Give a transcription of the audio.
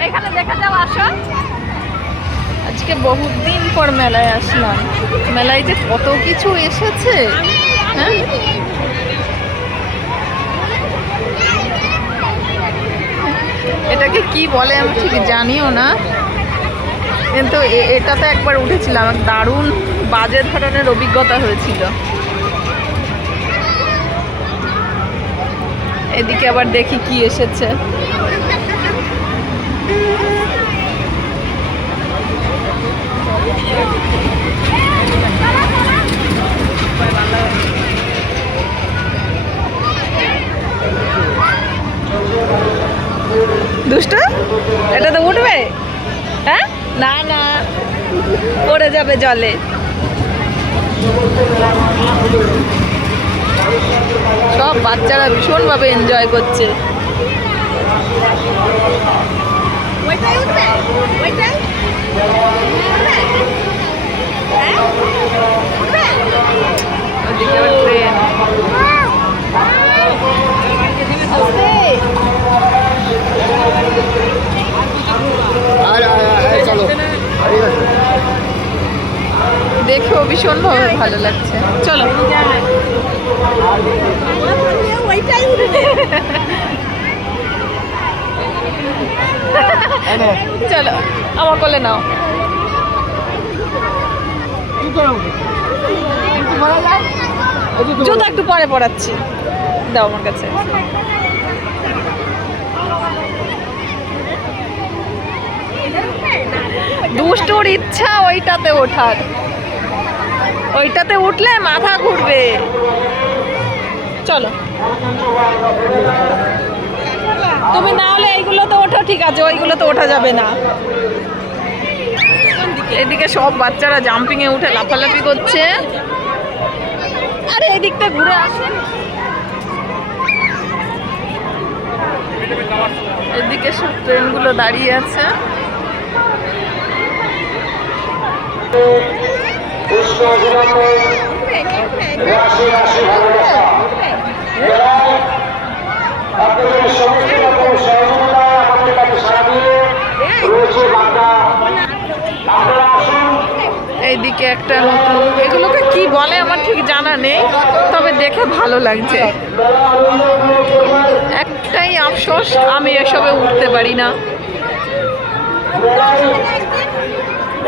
এখানে দেখা যাও, আসো। আজকে বহুত দিন পর মেলায় আসলাম। মেলায় যে কত কিছু এসেছে হ্যাঁ? এটাকে কি বলে আমি ঠিক জানিও না। কিন্তু এ- এটাতে একবার উঠেছিলাম দারুণ বাজে ধরনের অভিজ্ঞতা হয়েছিল। এদিকে আবার দেখি কি এসেছে। এটা তো উঠবে? হ্যাঁ? না না। পড়ে যাবে জলে। সব বাচ্চারা ভীষণভাবে এনজয় করছে ওইটাই উঠবে ওইটাই উঠবে হ্যাঁ উঠবে ওদিকে আবার ট্রেন আস্তে দেখেও ভীষণভাবে ভালো লাগছে। চলো। চলো, আমার কোলে নাও। জুতো একটু পরে পড়াচ্ছি দাও আমার কাছে। দুষ্টুর ইচ্ছা ওইটাতে ওঠার। ওইটাতে উঠলে মাথা ঘুরবে। চলো। তুমি না হলে এইগুলোতে ওঠো, ঠিক আছে, ওইগুলোতে ওঠা যাবে না। এদিকে সব বাচ্চারা জাম্পিং এ উঠে লাফালাফি করছে। আরে, এদিকটা ঘুরে আসুন এদিকে সব ট্রেনগুলো দাঁড়িয়ে আছে। এইদিকে একটা নতুন এগুলোকে কি বলে আমার ঠিক জানা নেই, তবে দেখে ভালো লাগছে। একটাই আফসোস, আমি এসবে উঠতে পারি না।